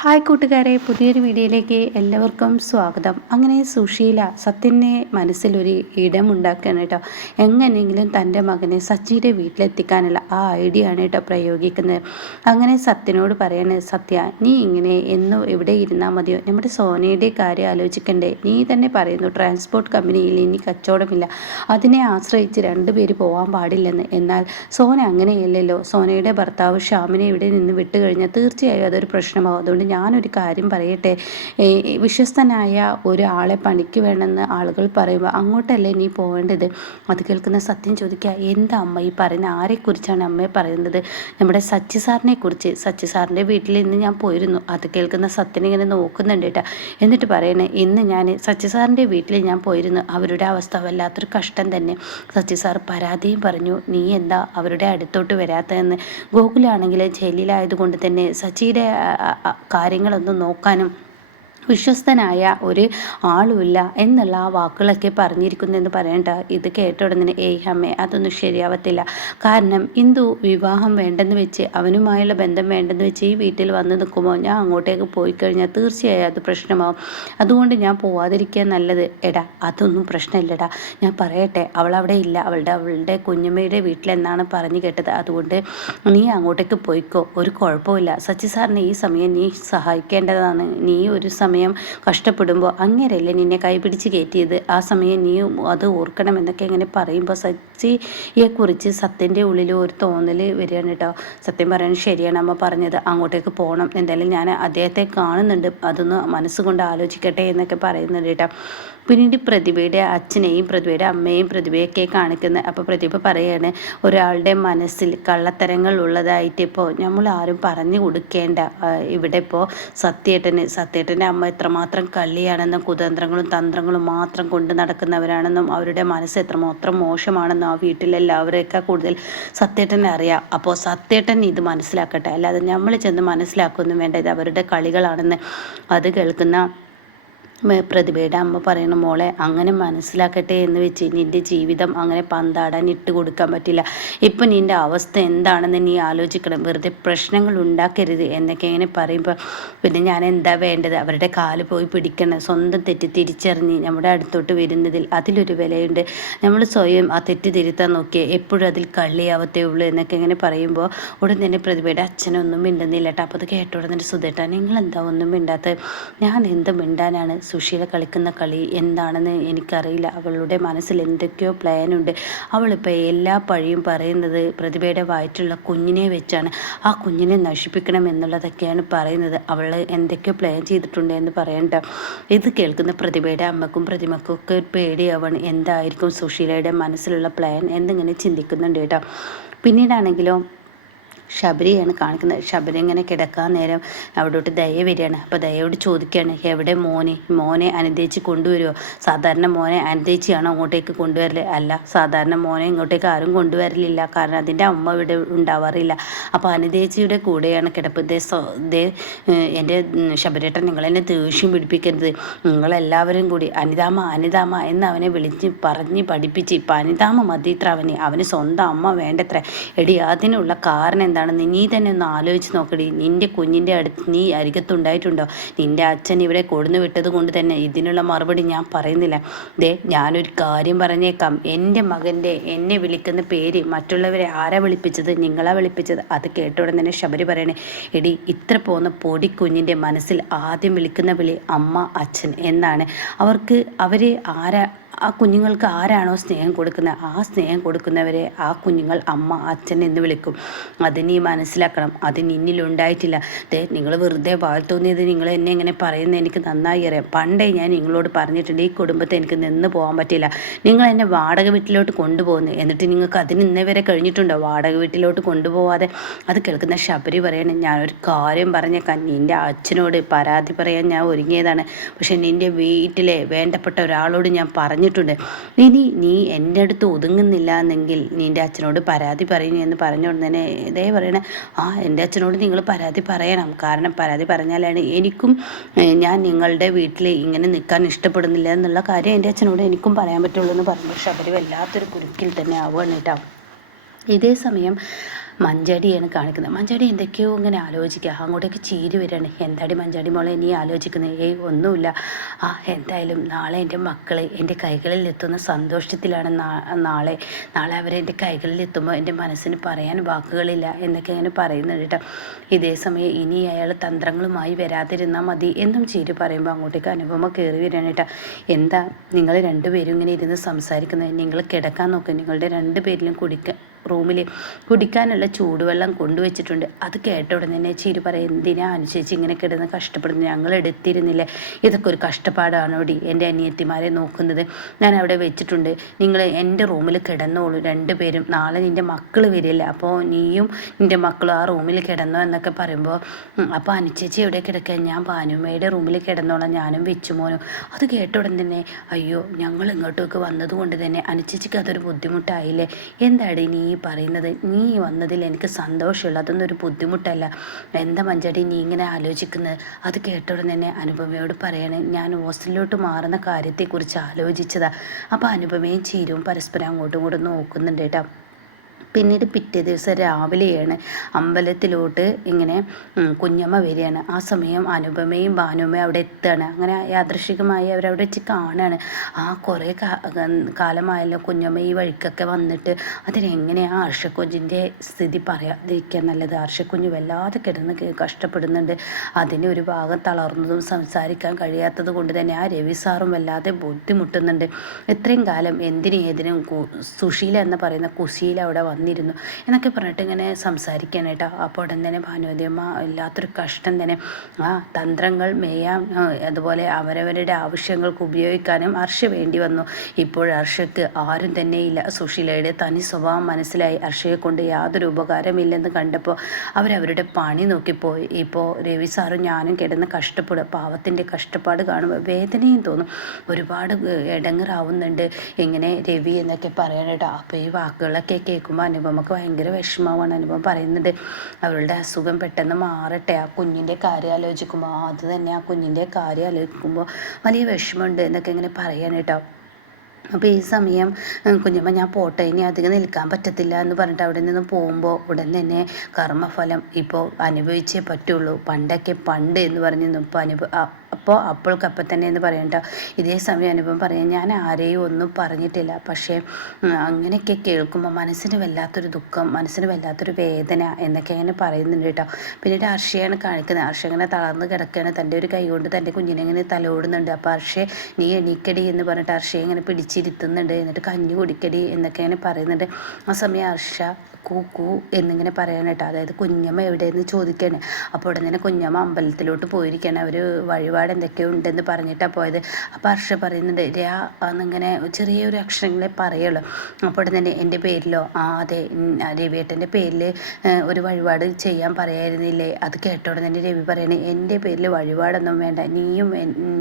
Hi കൂട്ടുകാരെ പുതിയൊരു വീഡിയോയിലേക്ക് എല്ലാവർക്കും സ്വാഗതം. അങ്ങനെ സുശീല സത്യന്റെ മനസ്സിലൊരു ഇടമുണ്ടാക്കുകയാണ് കേട്ടോ. എങ്ങനെയെങ്കിലും തന്റെ മകനെ സച്ചിയുടെ വീട്ടിലെത്തിക്കാനുള്ള ആ ഐഡിയ ആണ് കേട്ടോ പ്രയോഗിക്കുന്നത്. അങ്ങനെ സത്യനോട് പറയാണ് സത്യ നീ ഇങ്ങനെ എന്ന് ഇവിടെ ഇരുന്നാൽ മതിയോ? നമ്മുടെ സോനയുടെ കാര്യം ആലോചിക്കണ്ടേ? നീ തന്നെ പറയുന്നു ട്രാൻസ്പോർട്ട് കമ്പനിയിൽ ഇനി കച്ചവടമില്ല. അതിനെ ആശ്രയിച്ച് രണ്ടുപേര് പോകാൻ പാടില്ലെന്ന്. എന്നാൽ സോന അങ്ങനെയല്ലല്ലോ. സോനയുടെ ഭർത്താവ് ഷ്യാമിനെ ഇവിടെ നിന്ന് വിട്ടുകഴിഞ്ഞാൽ തീർച്ചയായും അതൊരു പ്രശ്നമാകും അതുകൊണ്ട് ഞാനൊരു കാര്യം പറയട്ടെ? വിശ്വസ്തനായ ഒരാളെ പണിക്ക് വേണമെന്ന് ആളുകൾ പറയുമ്പോൾ അങ്ങോട്ടല്ലേ നീ പോകേണ്ടത് അത് കേൾക്കുന്ന സത്യം ചോദിക്കുക എന്താ അമ്മ ഈ പറയുന്ന? ആരെക്കുറിച്ചാണ് അമ്മയെ പറയുന്നത്? നമ്മുടെ സച്ചി സാറിനെ കുറിച്ച് സച്ചി സാറിന്റെ വീട്ടിൽ ഇന്ന് ഞാൻ പോയിരുന്നു. അത് കേൾക്കുന്ന സത്യം ഇങ്ങനെ നോക്കുന്നുണ്ട് കേട്ടോ. എന്നിട്ട് പറയണേ ഇന്ന് ഞാൻ സച്ചി സാറിന്റെ വീട്ടിൽ ഞാൻ പോയിരുന്നു. അവരുടെ അവസ്ഥ വല്ലാത്തൊരു കഷ്ടം തന്നെ. സച്ചി സാർ പരാതിയും പറഞ്ഞു നീ എന്താ അവരുടെ അടുത്തോട്ട് വരാത്തതെന്ന്? ഗോകുലാണെങ്കിൽ ജയിലിലായതുകൊണ്ട് തന്നെ സച്ചിയുടെ കാര്യങ്ങളൊന്നും നോക്കാനും വിശ്വസ്തനായ ഒരു ആളുമില്ല എന്നുള്ള ആ വാക്കുകളൊക്കെ പറഞ്ഞിരിക്കുന്നതെന്ന് പറയണ്ട. ഇത് കേട്ട ഉടനെ ഏയ് അമ്മേ അതൊന്നും ശരിയാവത്തില്ല. കാരണം ഇന്ദു വിവാഹം വേണ്ടെന്ന് വെച്ച് അവനുമായുള്ള ബന്ധം വേണ്ടെന്ന് വെച്ച് ഈ വീട്ടിൽ വന്ന് നിൽക്കുമ്പോൾ ഞാൻ അങ്ങോട്ടേക്ക് പോയി കഴിഞ്ഞാൽ തീർച്ചയായും അത് പ്രശ്നമാവും. അതുകൊണ്ട് ഞാൻ പോവാതിരിക്കുക നല്ലത്. എടാ അതൊന്നും പ്രശ്നമില്ലടാ. ഞാൻ പറയട്ടെ അവൾ അവിടെ ഇല്ല. അവളുടെ അവളുടെ കുഞ്ഞമ്മയുടെ വീട്ടിലെന്നാണ് പറഞ്ഞു കേട്ടത്. അതുകൊണ്ട് നീ അങ്ങോട്ടേക്ക് പോയിക്കോ. ഒരു കുഴപ്പമില്ല. സച്ചി സാറിനെ ഈ സമയം നീ സഹായിക്കേണ്ടതാണ്. നീ ഒരു സമയം സമയം കഷ്ടപ്പെടുമ്പോൾ അങ്ങനെയല്ലേ നിന്നെ കൈപിടിച്ച് കയറ്റിയത്? ആ സമയം നീ അത് ഓർക്കണമെന്നൊക്കെ ഇങ്ങനെ പറയുമ്പോൾ സച്ചിയെക്കുറിച്ച് സത്യന്റെ ഉള്ളിൽ ഒരു തോന്നൽ വരികയാണ് കേട്ടോ. സത്യം പറയുന്നത് ശരിയാണ്. അമ്മ പറഞ്ഞത് അങ്ങോട്ടേക്ക് പോകണം എന്തായാലും ഞാൻ അദ്ദേഹത്തെ കാണുന്നുണ്ട്. അതൊന്ന് മനസ്സുകൊണ്ട് ആലോചിക്കട്ടെ എന്നൊക്കെ പറയുന്നുണ്ട് കേട്ടോ. പിന്നീട് പ്രതിഭയുടെ അച്ഛനെയും പ്രതിഭയുടെ അമ്മയെയും പ്രതിഭയൊക്കെ കാണിക്കുന്നത്. അപ്പോൾ പ്രതിഭ പറയുകയാണ് ഒരാളുടെ മനസ്സിൽ കള്ളത്തരങ്ങൾ ഉള്ളതായിട്ട് ഇപ്പോൾ നമ്മൾ ആരും പറഞ്ഞു കൊടുക്കേണ്ട. ഇവിടെ ഇപ്പോൾ സത്യേട്ടന് സത്യേട്ടന്റെ അമ്മ എത്രമാത്രം കള്ളിയാണെന്നും കുതന്ത്രങ്ങളും തന്ത്രങ്ങളും മാത്രം കൊണ്ട് നടക്കുന്നവരാണെന്നും അവരുടെ മനസ്സ് എത്രമാത്രം മോശമാണെന്നും ആ വീട്ടിലെല്ലാവരെയൊക്കെ കൂടുതൽ സത്യേട്ടനെ അറിയാം. അപ്പോൾ സത്യേട്ടൻ ഇത് മനസ്സിലാക്കട്ടെ. അല്ലാതെ നമ്മൾ ചെന്ന് മനസ്സിലാക്കൊന്നും വേണ്ട. ഇത് അവരുടെ കളികളാണെന്ന് അത് കേൾക്കുന്ന പ്രതിഭയുടെ അമ്മ പറയണ മോളെ അങ്ങനെ മനസ്സിലാക്കട്ടെ എന്ന് വെച്ച് നിന്റെ ജീവിതം അങ്ങനെ പന്താടാൻ ഇട്ട് കൊടുക്കാൻ പറ്റില്ല. ഇപ്പം നിന്റെ അവസ്ഥ എന്താണെന്ന് നീ ആലോചിക്കണം. വെറുതെ പ്രശ്നങ്ങൾ ഉണ്ടാക്കരുത് എന്നൊക്കെ ഇങ്ങനെ പറയുമ്പോൾ പിന്നെ ഞാൻ എന്താ വേണ്ടത്? അവരുടെ കാൽ പോയി പിടിക്കണം. സ്വന്തം തെറ്റ് തിരിച്ചറിഞ്ഞ് നമ്മുടെ അടുത്തോട്ട് വരുന്നതിൽ അതിലൊരു വിലയുണ്ട്. നമ്മൾ സ്വയം ആ തെറ്റ് തിരുത്താൻ നോക്കിയാൽ എപ്പോഴും അതിൽ കള്ളിയാവത്തേ ഉള്ളൂ എന്നൊക്കെ ഇങ്ങനെ പറയുമ്പോൾ ഉടൻ തന്നെ പ്രതിഭയുടെ അച്ഛനൊന്നും മിണ്ടുന്നില്ല. കേട്ടോ അപ്പോൾ അത് കേട്ടോടെ തന്നെ സുധേട്ടാ നിങ്ങൾ എന്താ ഒന്നും മിണ്ടാത്തത്? ഞാൻ എന്ത് മിണ്ടാനാണ്? സുശീല കളിക്കുന്ന കളി എന്താണെന്ന് എനിക്കറിയില്ല. അവളുടെ മനസ്സിൽ എന്തൊക്കെയോ പ്ലാനുണ്ട് അവളിപ്പോൾ എല്ലാ പഴിയും പറയുന്നത് പ്രതിഭയുടെ വയറ്റുള്ള കുഞ്ഞിനെ വെച്ചാണ്. ആ കുഞ്ഞിനെ നശിപ്പിക്കണം എന്നുള്ളതൊക്കെയാണ് പറയുന്നത്. അവൾ എന്തൊക്കെയോ പ്ലാൻ ചെയ്തിട്ടുണ്ട് എന്ന് പറയണ്ട. ഇത് കേൾക്കുന്ന പ്രതിഭയുടെ അമ്മക്കും പ്രതിമക്കും ഒക്കെ പേടിയാവണം. എന്തായിരിക്കും സുശീലയുടെ മനസ്സിലുള്ള പ്ലാൻ എന്നിങ്ങനെ ചിന്തിക്കുന്നുണ്ട് കേട്ടോ. പിന്നീടാണെങ്കിലോ ശബരിയാണ് കാണിക്കുന്നത്. ശബരി ഇങ്ങനെ കിടക്കാൻ നേരം അവിടോട്ട് ദയ വരികയാണ്. അപ്പോൾ ദയോട് ചോദിക്കുകയാണ് എവിടെ മോനെ? മോനെ അനുദേച്ച് കൊണ്ടുവരുമോ സാധാരണ മോനെ അനുദേച്ചിയാണോ അങ്ങോട്ടേക്ക് കൊണ്ടുവരൽ? അല്ല സാധാരണ മോനെ ഇങ്ങോട്ടേക്ക് ആരും കൊണ്ടുവരലില്ല. കാരണം അതിന്റെ അമ്മ ഇവിടെ ഉണ്ടാവാറില്ല. അപ്പോൾ അനുദേച്ചിയുടെ കൂടെയാണ് കിടപ്പ്. ദേ ദേ എന്റെ ശബരിയേട്ടൻ നിങ്ങളെന്നെ ദേഷ്യം പിടിപ്പിക്കരുത്. നിങ്ങളെല്ലാവരും കൂടി അനിതാമ അനിതാമ എന്ന് അവനെ വിളിച്ച് പറഞ്ഞ് പഠിപ്പിച്ച് ഇപ്പം അനിതാമ മതിത്ര അവന്. അവന് സ്വന്തം അമ്മ വേണ്ടത്ര. എടി അതിനുള്ള കാരണം എന്താണെന്ന് നീ തന്നെ ഒന്ന് ആലോചിച്ച് നോക്കടി. നിന്റെ കുഞ്ഞിന്റെ അടുത്ത് നീ അരികത്തുണ്ടായിട്ടുണ്ടോ? നിന്റെ അച്ഛൻ ഇവിടെ കൊടുന്നു വിട്ടത് കൊണ്ട് തന്നെ ഇതിനുള്ള മറുപടി ഞാൻ പറയുന്നില്ല. ദേ ഞാനൊരു കാര്യം പറഞ്ഞേക്കാം. എന്റെ മകന്റെ എന്നെ വിളിക്കുന്ന പേര് മറ്റുള്ളവരെ ആരാ വിളിപ്പിച്ചത്? നിങ്ങളാ വിളിപ്പിച്ചത്? അത് കേട്ട ഉടൻ തന്നെ ശബരി പറയണേ എടി ഇത്ര പോകുന്ന പൊടി കുഞ്ഞിന്റെ മനസ്സിൽ ആദ്യം വിളിക്കുന്ന വിളി അമ്മ അച്ഛൻ എന്നാണ്. അവർക്ക് അവർ ആരാ ആ കുഞ്ഞുങ്ങൾക്ക് ആരാണോ സ്നേഹം കൊടുക്കുന്നത്? ആ സ്നേഹം കൊടുക്കുന്നവരെ ആ കുഞ്ഞുങ്ങൾ അമ്മ അച്ഛൻ എന്ന് വിളിക്കും. അത് നീ മനസ്സിലാക്കണം. അത് നിന്നിലുണ്ടായിട്ടില്ല. ദേ നിങ്ങൾ വെറുതെ വാഴ്ത്തോന്നിയത് നിങ്ങൾ എന്നെ ഇങ്ങനെ പറയുന്നത് എനിക്ക് നന്നായി അറിയാം. പണ്ടേ ഞാൻ നിങ്ങളോട് പറഞ്ഞിട്ടുണ്ട് ഈ കുടുംബത്തെ എനിക്ക് നിന്ന് പോകാൻ പറ്റില്ല. നിങ്ങൾ എന്നെ വാടക വീട്ടിലോട്ട് കൊണ്ടുപോകുന്നു. എന്നിട്ട് നിങ്ങൾക്ക് അതിന് ഇന്നേ വരെ കഴിഞ്ഞിട്ടുണ്ടോ? വാടക വീട്ടിലോട്ട് കൊണ്ടുപോകാതെ അത് കേൾക്കുന്ന ശബരി പറയണേ ഞാനൊരു കാര്യം പറഞ്ഞേക്കാം. നിന്റെ അച്ഛനോട് പരാതി പറയാൻ ഞാൻ ഒരുങ്ങിയതാണ്. പക്ഷെ നിന്റെ വീട്ടിലെ വേണ്ടപ്പെട്ട ഒരാളോട് ഞാൻ പറഞ്ഞിട്ടുണ്ട്. ഇനി നീ എന്റെ അടുത്ത് ഒതുങ്ങുന്നില്ല എന്നെങ്കിൽ നിന്റെ അച്ഛനോട് പരാതി പറയുന്നു എന്ന് പറഞ്ഞുകൊണ്ട് തന്നെ ഇതേ പറയണേ ആ എന്റെ അച്ഛനോട് നിങ്ങൾ പരാതി പറയണം. കാരണം പരാതി പറഞ്ഞാലാണ് എനിക്കും ഞാൻ നിങ്ങളുടെ വീട്ടിൽ ഇങ്ങനെ നിൽക്കാൻ ഇഷ്ടപ്പെടുന്നില്ല എന്നുള്ള കാര്യം എന്റെ അച്ഛനോട് എനിക്കും പറയാൻ പറ്റുള്ളൂ എന്ന് പറഞ്ഞു. പക്ഷെ അവർ വല്ലാത്തൊരു കുരുക്കിൽ തന്നെ ആവുകയാണ് കേട്ടോ. ഇതേ സമയം മഞ്ചാടിയാണ് കാണിക്കുന്നത്. മഞ്ചാടി എന്തൊക്കെയോ ഇങ്ങനെ ആലോചിക്കുക. അങ്ങോട്ടേക്ക് ചീരി വരികയാണ്. എന്താടി മഞ്ചാടി മോളെ ഇനി ആലോചിക്കുന്നത് ഏയ് ഒന്നുമില്ല. ആ എന്തായാലും നാളെ എന്റെ മക്കൾ എന്റെ കൈകളിൽ എത്തുന്ന സന്തോഷത്തിലാണ് നാളെ. നാളെ അവരെ എന്റെ കൈകളിൽ എത്തുമ്പോൾ എന്റെ മനസ്സിന് പറയാൻ വാക്കുകളില്ല എന്നൊക്കെ അങ്ങനെ പറയുന്നുണ്ട് കേട്ടോ. ഇതേ സമയം ഇനി അയാൾ തന്ത്രങ്ങളുമായി വരാതിരുന്നാൽ മതി എന്നും ചീരി പറയുമ്പോൾ അങ്ങോട്ടേക്ക് അനുപമ കയറി വരികയാണ് കേട്ടോ. എന്താ നിങ്ങൾ രണ്ടുപേരും ഇങ്ങനെ ഇരുന്ന് സംസാരിക്കുന്നത്? നിങ്ങൾ കിടക്കാൻ നോക്കുക നിങ്ങളുടെ രണ്ട് പേരിലും കുടിക്കാൻ റൂമിൽ കുടിക്കാനുള്ള ചൂടുവെള്ളം കൊണ്ടുവച്ചിട്ടുണ്ട്. അത് കേട്ട ഉടനെ തന്നെ ചിരി പറയും എന്തിനാ അനുസരിച്ച് ഇങ്ങനെ കിടന്ന് കഷ്ടപ്പെടുന്നു? ഞങ്ങൾ എടുത്തിരുന്നില്ല. ഇതൊക്കെ ഒരു കഷ്ടപ്പാടാണോടി എന്റെ അനിയത്തിമാരെ നോക്കുന്നത്. ഞാൻ അവിടെ വെച്ചിട്ടുണ്ട്. നിങ്ങൾ എന്റെ റൂമിൽ കിടന്നോളൂ രണ്ടുപേരും. നാളെ നിന്റെ മക്കൾ വരില്ല. അപ്പോൾ നീയും നിന്റെ മക്കളും ആ റൂമിൽ കിടന്നോ എന്നൊക്കെ പറയുമ്പോൾ അപ്പോൾ അനുചേച്ചി എവിടെ കിടക്കുക ഞാൻ ഭാനുമ്മയുടെ റൂമിൽ കിടന്നോളാം. ഞാനും വെച്ചു മോനും. അത് കേട്ട ഉടൻ തന്നെ അയ്യോ ഞങ്ങൾ ഇങ്ങോട്ടൊക്കെ വന്നതുകൊണ്ട് തന്നെ അനുചേച്ചിക്ക് അതൊരു ബുദ്ധിമുട്ടായില്ലേ? എന്താടി നീ പറയുന്നത് നീ വന്നതിൽ എനിക്ക് സന്തോഷമുള്ളൂ അതൊന്നും ഒരു ബുദ്ധിമുട്ടല്ല. എന്താ മഞ്ചടി നീ ഇങ്ങനെ ആലോചിക്കുന്നത് അത് കേട്ടോടെ തന്നെ അനുപമയോട് പറയണേ ഞാൻ ഹോസ്റ്റലിലോട്ട് മാറുന്ന കാര്യത്തെക്കുറിച്ച് ആലോചിച്ചതാ. അപ്പോൾ അനുപമയും ചീരും പരസ്പരം അങ്ങോട്ടും ഇങ്ങോട്ടും നോക്കുന്നുണ്ട് കേട്ടോ. പിന്നീട് പിറ്റേ ദിവസം രാവിലെയാണ് അമ്പലത്തിലോട്ട് ഇങ്ങനെ കുഞ്ഞമ്മ വരികയാണ്. ആ സമയം അനുപമയും ഭാനുമയും അവിടെ എത്തുകയാണ്. അങ്ങനെ യാദൃശികമായി അവരവിടെ വെച്ച് കാണുകയാണ്. ആ കുറേ കാലമായല്ലോ കുഞ്ഞമ്മ ഈ വഴിക്കൊക്കെ വന്നിട്ട്. അതിനെങ്ങനെയാണ് ആർഷക്കുഞ്ഞിന്റെ സ്ഥിതി പറയാതിരിക്കാൻ നല്ലത്? ആർഷക്കുഞ്ഞ് വല്ലാതെ കിടന്ന് കഷ്ടപ്പെടുന്നുണ്ട്. അതിന് ഒരു ഭാഗം തളർന്നതും സംസാരിക്കാൻ കഴിയാത്തത് കൊണ്ട് തന്നെ ആ രവി സാറും വല്ലാതെ ബുദ്ധിമുട്ടുന്നുണ്ട്. ഇത്രയും കാലം എന്തിനും ഏതിനും സുശീല എന്ന് പറയുന്ന കുശീല അവിടെ വന്നിരുന്നു എന്നൊക്കെ പറഞ്ഞിട്ട് ഇങ്ങനെ സംസാരിക്കാൻ കേട്ടോ. അപ്പോൾ ഉടൻ തന്നെ ഭാനുവതിയമ്മ ഇല്ലാത്തൊരു കഷ്ടം തന്നെ. ആ തന്ത്രങ്ങൾ മേയാൻ അതുപോലെ അവരവരുടെ ആവശ്യങ്ങൾക്ക് ഉപയോഗിക്കാനും അർഷ വേണ്ടി വന്നു. ഇപ്പോൾ അർഷയ്ക്ക് ആരും തന്നെ ഇല്ല. സുശീലയുടെ തനി സ്വഭാവം മനസ്സിലായി. അർഷയെ കൊണ്ട് യാതൊരു ഉപകാരമില്ലെന്ന് കണ്ടപ്പോൾ അവരവരുടെ പണി നോക്കിപ്പോയി. ഇപ്പോൾ രവി സാറും ഞാനും കിടന്ന് കഷ്ടപ്പെടും. പാവത്തിന്റെ കഷ്ടപ്പാട് കാണുമ്പോൾ വേദനയും തോന്നും. ഒരുപാട് ഇടങ്ങറാവുന്നുണ്ട്. ഇങ്ങനെ രവി എന്നൊക്കെ പറയാനായിട്ട് അപ്പോൾ ഈ വാക്കുകളൊക്കെ കേൾക്കുമ്പോൾ അനുപമക്ക് ഭയങ്കര വിഷമമാണ് അനുപമ പറയുന്നുണ്ട്. അവരുടെ അസുഖം പെട്ടെന്ന് മാറട്ടെ. ആ കുഞ്ഞിന്റെ കാര്യം ആലോചിക്കുമ്പോൾ അത് തന്നെ ആ കുഞ്ഞിന്റെ കാര്യം ആലോചിക്കുമ്പോൾ വലിയ വിഷമമുണ്ട് എന്നൊക്കെ ഇങ്ങനെ പറയാൻ കേട്ടോ. അപ്പോൾ ഈ സമയം കുഞ്ഞമ്മ ഞാൻ പോട്ടെ ഇനി അധികം നിൽക്കാൻ പറ്റത്തില്ല എന്ന് പറഞ്ഞിട്ട് അവിടെ നിന്ന് പോകുമ്പോൾ ഉടൻ തന്നെ കർമ്മഫലം ഇപ്പോൾ അനുഭവിച്ചേ പറ്റുള്ളൂ. പണ്ടൊക്കെ പണ്ട് എന്ന് പറഞ്ഞു ഇപ്പോൾ അനുഭവ അപ്പോൾ അപ്പോൾക്കപ്പം തന്നെ എന്ന് പറയണ്ട. ഇതേ സമയം അനുഭവം പറയാം ഞാൻ ആരെയും ഒന്നും പറഞ്ഞിട്ടില്ല. പക്ഷേ അങ്ങനെയൊക്കെ കേൾക്കുമ്പോൾ മനസ്സിന് വല്ലാത്തൊരു ദുഃഖം മനസ്സിന് വല്ലാത്തൊരു വേദന എന്നൊക്കെ അങ്ങനെ പറയുന്നുണ്ട് കേട്ടോ. പിന്നീട് അർഷയാണ് കാണിക്കുന്നത്. അർഷ ഇങ്ങനെ തളർന്ന് കിടക്കുകയാണ്. തന്റെ ഒരു കൈ കൊണ്ട് തന്റെ കുഞ്ഞിനെ ഇങ്ങനെ തലോടുന്നുണ്ട്. അപ്പോൾ അർഷയെ നീ എണീക്കടി എന്ന് പറഞ്ഞിട്ട് അർഷയെ ഇങ്ങനെ പിടിച്ചിരുത്തുന്നുണ്ട്. എന്നിട്ട് കഞ്ഞി കുടിക്കടി എന്നൊക്കെ ഇങ്ങനെ പറയുന്നുണ്ട്. ആ സമയം അർഷ കൂ കൂ എന്നിങ്ങനെ കേട്ടോ. അതായത് കുഞ്ഞമ്മ എവിടെയെന്ന് ചോദിക്കുകയാണ് അപ്പോൾ ഉടനെ തന്നെ കുഞ്ഞമ്മ അമ്പലത്തിലോട്ട് പോയിരിക്കുകയാണ്. അവർ വഴിപാട് എന്തൊക്കെയോ ഉണ്ടെന്ന് പറഞ്ഞിട്ടാണ് പോയത്. അപ്പോൾ ഹർഷ പറയുന്നുണ്ട് രാ എന്നിങ്ങനെ ചെറിയൊരു അക്ഷരങ്ങളെ പറയുള്ളൂ. അപ്പോൾ തന്നെ എന്റെ പേരിലോ ആ അതെ രവിയേട്ടന്റെ പേരിൽ ഒരു വഴിപാട് ചെയ്യാൻ പറയായിരുന്നില്ലേ? അത് കേട്ടോടെ തന്നെ രവി പറയണേ എന്റെ പേരിൽ വഴിപാടൊന്നും വേണ്ട. നീയും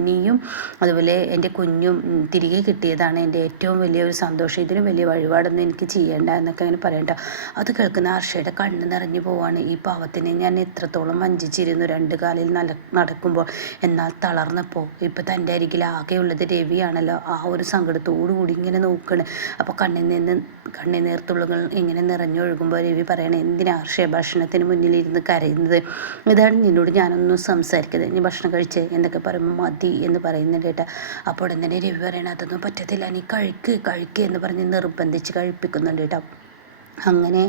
നീയും അതുപോലെ എന്റെ കുഞ്ഞും തിരികെ കിട്ടിയതാണ്. എന്റെ ഏറ്റവും വലിയൊരു സന്തോഷം. ഇതിലും വലിയ വഴിപാടൊന്നും എനിക്ക് ചെയ്യേണ്ട എന്നൊക്കെ അങ്ങനെ പറയണ്ട. അത് കേൾക്കുന്ന ഹർഷയുടെ കണ്ണ് നിറഞ്ഞു പോവാണ്. ഈ പാവത്തിനെ ഞാൻ എത്രത്തോളം വഞ്ചിച്ചിരുന്നു. രണ്ട് കാലിൽ നട നടക്കുമ്പോൾ. എന്നാൽ തളർന്നപ്പോൾ ഇപ്പം തന്റെ അരികിൽ ആകെയുള്ളത് രവിയാണല്ലോ. ആ ഒരു സങ്കടത്തോടു കൂടി ഇങ്ങനെ നോക്കണ്. അപ്പോൾ കണ്ണിൽ നിന്ന് കണ്ണിൽ നീർത്തുള്ളുകൾ ഇങ്ങനെ നിറഞ്ഞൊഴുകുമ്പോൾ രവി പറയണേ എന്തിനാ ആർഷയ ഭക്ഷണത്തിന് മുന്നിലിരുന്ന് കരയുന്നത്? ഇതാണ് നിന്നോട് ഞാനൊന്നും സംസാരിക്കുന്നത് ഇനി ഭക്ഷണം കഴിച്ച്? എന്നൊക്കെ പറയുമ്പോൾ മതി എന്ന് പറയുന്നുണ്ട് കേട്ടോ. അപ്പോൾ ഉടൻ തന്നെ രവി പറയണേ അതൊന്നും പറ്റത്തില്ല. നീ കഴിക്ക് കഴിക്ക് എന്ന് പറഞ്ഞ് നിർബന്ധിച്ച് കഴിപ്പിക്കുന്നുണ്ട് കേട്ടോ. അങ്ങനെ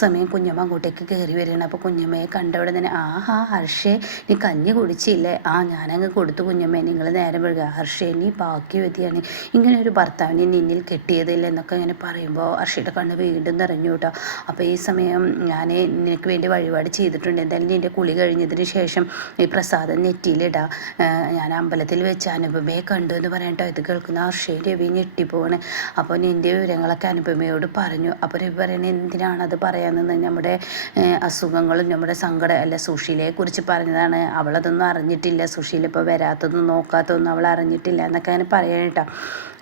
സമയം കുഞ്ഞമ്മ അങ്ങോട്ടേക്ക് കയറി വരികയാണ്. അപ്പോൾ കുഞ്ഞമ്മയെ കണ്ടവിടെ തന്നെ ആഹാ ഹർഷേ നീ കഞ്ഞി കുടിച്ചില്ലേ? ആ ഞാനങ്ങ് കൊടുത്തു കുഞ്ഞമ്മയെ നിങ്ങൾ നേരെ വിഴുക ഹർഷേ നീ ബാക്കി ഭാഗ്യവതിയാണ് ഇങ്ങനെ ഒരു ഭർത്താവിനെ നിന്നിൽ കെട്ടിയതില്ല എന്നൊക്കെ ഇങ്ങനെ പറയുമ്പോൾ ഹർഷയുടെ കണ്ണ് വീണ്ടും നിറഞ്ഞു കേട്ടോ. അപ്പോൾ ഈ സമയം ഞാൻ നിനക്ക് വേണ്ടി വഴിപാട് ചെയ്തിട്ടുണ്ട്. എന്തായാലും നിന്റെ കുളി കഴിഞ്ഞതിന് ശേഷം ഈ പ്രസാദം നെറ്റിയിലിടാം. ഞാൻ അമ്പലത്തിൽ വെച്ച് അനുപമയെ കണ്ടു എന്ന് പറയട്ടോ ഇത് കേൾക്കുന്ന ഹർഷയും രവി ഞെട്ടിപ്പോവാണ്. അപ്പോൾ നിന്റെ വിവരങ്ങളൊക്കെ അനുപമയോട് പറഞ്ഞു. അപ്പോൾ രവി പറയണത് എന്തിനാണത് പറയാമെന്ന് നമ്മുടെ അസുഖങ്ങളും നമ്മുടെ സങ്കടം അല്ല സുഷീലയെ കുറിച്ച് പറഞ്ഞതാണ്. അവളതൊന്നും അറിഞ്ഞിട്ടില്ല. സുഷീല ഇപ്പോൾ വരാത്തതൊന്നും നോക്കാത്തതൊന്നും അവൾ അറിഞ്ഞിട്ടില്ല എന്നൊക്കെ അങ്ങനെ പറയാൻ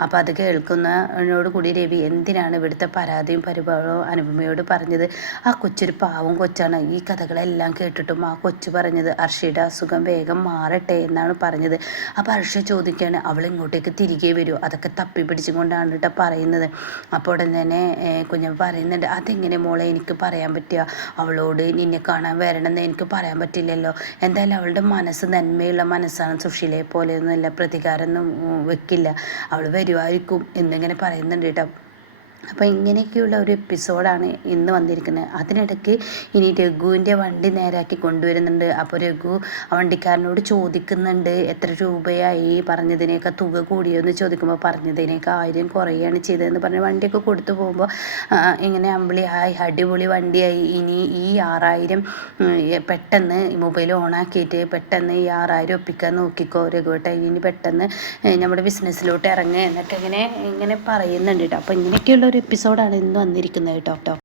അപ്പോൾ അത് കേൾക്കുന്നതിനോട് കൂടി രവി എന്തിനാണ് ഇവിടുത്തെ പരാതിയും പരിഭവവും അനുപമയോട് പറഞ്ഞത്? ആ കൊച്ചൊരു പാവം കൊച്ചാണ്. ഈ കഥകളെല്ലാം കേട്ടിട്ടും ആ കൊച്ചു പറഞ്ഞത് അർഷിയുടെ അസുഖം വേഗം മാറട്ടെ എന്നാണ് പറഞ്ഞത്. അപ്പോൾ അർഷ ചോദിക്കുകയാണ് അവൾ ഇങ്ങോട്ടേക്ക് തിരികെ വരൂ. അതൊക്കെ തപ്പി പിടിച്ചുകൊണ്ടാണ് കേട്ടോ പറയുന്നത്. അപ്പോൾ ഉടൻ തന്നെ കുഞ്ഞമ്മ പറയുന്നുണ്ട് അതെങ്ങനെ മോളെ എനിക്ക് പറയാൻ പറ്റുക? അവളോട് നിന്നെ കാണാൻ വരണമെന്ന് എനിക്ക് പറയാൻ പറ്റില്ലല്ലോ. എന്തായാലും അവളുടെ മനസ്സ് നന്മയുള്ള മനസ്സാണ് സുശീലയെ പോലെയൊന്നുമല്ല പ്രതികാരമൊന്നും വെക്കില്ല. അവൾ വരുമായിരിക്കും എന്നിങ്ങനെ പറയുന്നുണ്ട് കേട്ടോ. അപ്പോൾ ഇങ്ങനെയൊക്കെയുള്ള ഒരു എപ്പിസോഡാണ് ഇന്ന് വന്നിരിക്കുന്നത്. അതിനിടയ്ക്ക് ഇനി രഘുവിന്റെ വണ്ടി നേരാക്കി കൊണ്ടുവരുന്നുണ്ട്. അപ്പോൾ രഘു ആ വണ്ടിക്കാരനോട് ചോദിക്കുന്നുണ്ട് എത്ര രൂപയായി? പറഞ്ഞതിനേക്കാൾ തുക കൂടിയോ ചോദിക്കുമ്പോൾ പറഞ്ഞതിനേക്കാൾ ആയിരം കുറയാണ് ചെയ്തതെന്ന് പറഞ്ഞ് വണ്ടിയൊക്കെ കൊടുത്തു പോകുമ്പോൾ ഇങ്ങനെ അമ്പിളി ആയി അടിപൊളി വണ്ടിയായി. ഇനി ഈ ആറായിരം പെട്ടെന്ന് മൊബൈൽ ഓണാക്കിയിട്ട് പെട്ടെന്ന് ഈ ആറായിരം ഒപ്പിക്കാൻ നോക്കിക്കോ രഘുവേട്ട. ഇനി പെട്ടെന്ന് നമ്മുടെ ബിസിനസ്സിലോട്ട് ഇറങ്ങുക എന്നൊക്കെ ഇങ്ങനെ ഇങ്ങനെ പറയുന്നുണ്ട് കേട്ടോ അപ്പോൾ ഇങ്ങനെയൊക്കെയുള്ള ഒരു എപ്പിസോഡാണ് ഇന്ന് വന്നിരിക്കുന്നത് കേട്ടോ